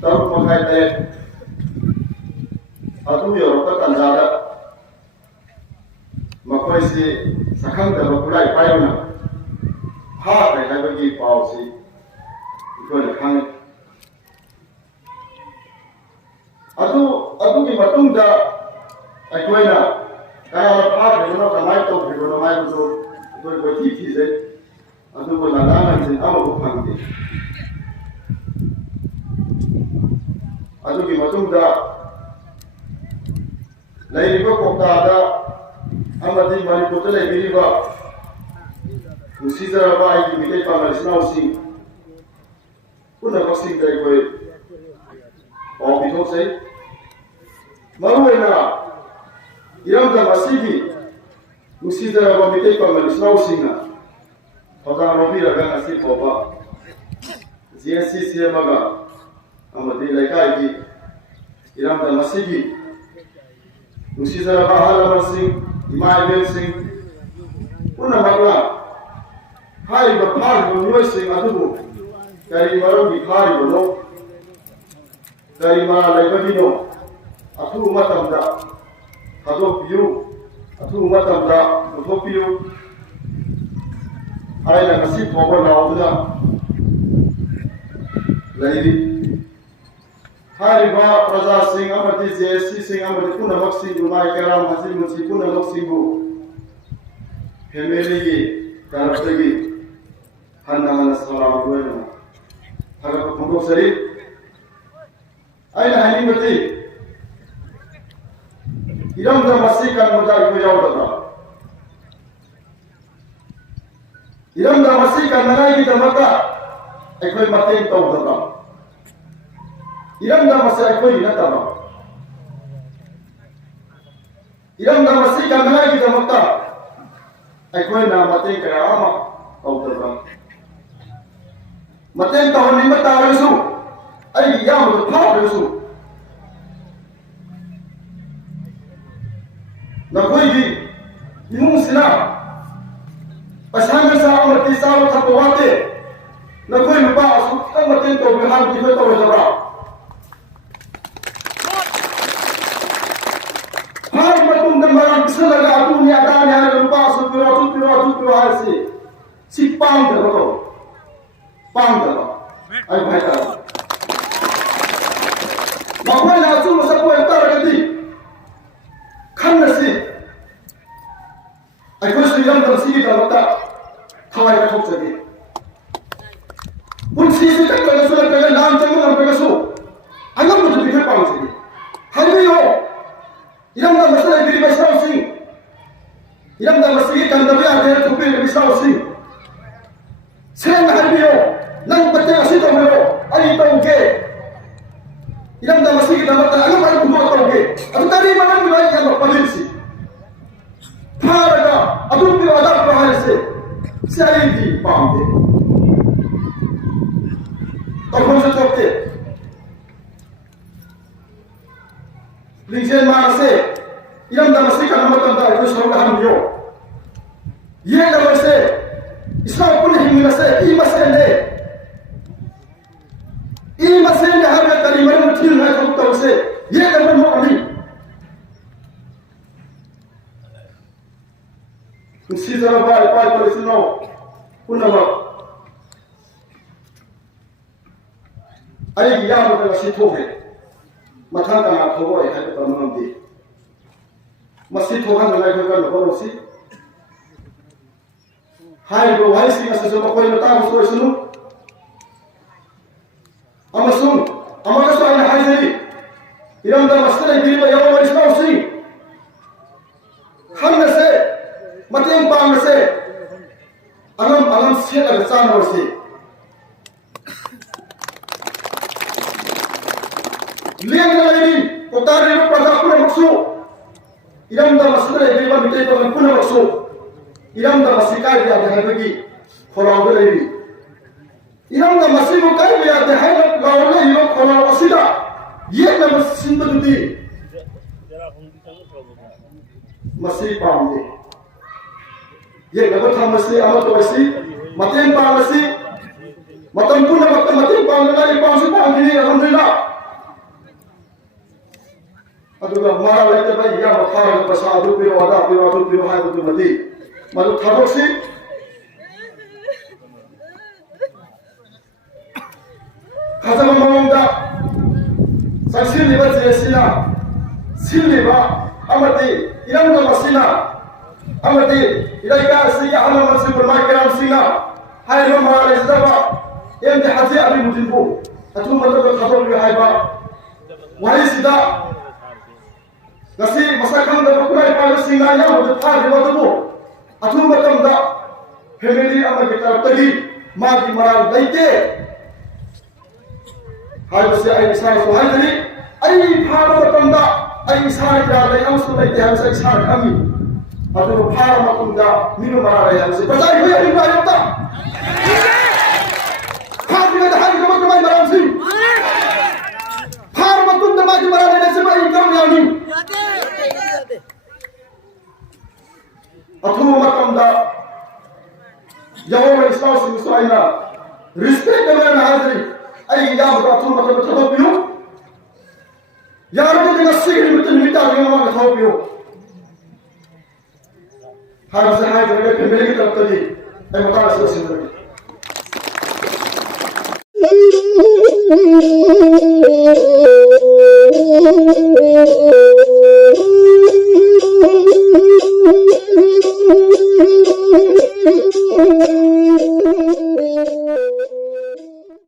Taruh makai teh, atu Eropa tanjada, makai si sakang dah berkulai payuna, hak mereka bagi pau si, itu ada kang. Atu di matung dah, aku ina, kalau hak mereka kamai tu, mereka kamai tu, itu berarti sih, atu berlalang sih, apa bukan sih. Atu di matung dah, lain juga kota ada, amati mari kota lain beri juga, usi cara baik di kita panggil senau sing, pun nak sing dari kau, oh itu sih, malu ena, iram dah masih usi cara baik kita panggil senau sing na, kota Robi raga nasi bapa, GSC maga. Amati laikai ki iram dah masih usi cara bahala masing imai bel sing pun nampak hai bapar bunuh sing atu dari malam dikhari bono dari malam lagi no atu umat anda kado piu atu umat anda kado piu hai nak kasih pokok lawan lagi hari ba praja sing amati JSC sing amati puna maksing umai karam hasil musi puna maksing bu family ki taraf se ki hanna salam duena harap punggung sari aina hani mati iram da masih kan mudai ko yaw da iram da masih kan nanai ki damata ekoi mateng tau da iram dah masih aku ini nak tahu. Iram dah masih kamera kita mata. Aku ini nama mati kaya ama kau terang. Mati tahun ni mata lesu. Ay yang berthau lesu. Nak kau ini imung sila. Pasang besar mati sahaja tak buatnya. Nak kau ini lupa asu. Kan mati tahu berhal kita tahu berapa. Marang kesalahan aku ni ada ni ada lupa supiro hasil si pang dah betul, ayo baca. Mahu nak tu masa kau entar lagi, kan nasi. Aku sedang tersi di dalam tak, thawai ketuk jadi. Pun si tak kalau sudah pegang dalam canggung pegang su, anggap betul fikir pang jadi. Hari yo. Iram dah masih beri besar sing, iram dah masih kan tapi ada tu beri besar sing. Sen harbiyo, nang baca asyik tu bero, ayi tahu ke? Iram dah masih kita mata, agak baru buat tahu ke? Aku tadi mana mulai yang berpolisi. Harga, aku beri adab berhasil. Saya ini paham deh. Aku mesti tahu ke? Lingsen marase, iram dah mesti kan nama tanda itu semua ham yo. Ye dah mesti, Islam pun hilang mesti, i mesti ni harga tadi mana mungkin nak kau tahu se, ye dah bermak ni. Mesti cara baik polisi no, pun nama. Ayah yang berada di situ. Matang tengah thogoi hai ta manam di masih thogan ngai ko kan ko si hai bro hai si asa so ko ina ta so sunu amasung amaka so ina hai sari iram da masle bi ba yaw wa isma si khamna se mateng pang se alam se la sa na si liang lagi kota ini pada pun maksud iram dah masih ada di bawah kita pun maksud iram dah masih kaya dia ada lagi kalau lagi iram dah masih kaya dia ada lawan lagi kalau masih dah ia dah masih simpan di masih paham ni ia dah betul masih amat masih mati paham masih matam pun mati paham lagi paham sih paham ini alhamdulillah अदुगा मारा लेते भाई या मखार पैसा अदु पिरो हाय अदु मदी मदु थाबोसी खजम ममंदा सासिलिबा जेसिना सिलिबा अमति इरंगा मसिना अमति इलाका सिया अमल मसिब माइकराम सिना हाय रो मारा लेजबा एम दे हाजी अबी मुजिबो अथु मतलब खबर हायबा वही सिदा nasi masakan da bukai pada singa ya wajib thar di wadu atu matam da family ama kita tadi magi maral daite hai basi ai sa so hai tadi ai phar matam da ai sa ja dai am su daite ham sa sa kami atu phar matam da minu maral ya se bajai hoye ai ba yata phar di da hai ko matam maral si phar matam da magi maral ne se ba ikam ya ni अथु मतमदा यहो इस्लाम सिंसाइना रिस्पेक्ट करने में हाजिरी आई याब का अथु मतम थदो पियो यार के दिन सिगरी मिटन मिटा लियो मा थदो पियो हार से हाय जगह पे मेरे की तरफ तली ए मता से सिंदगी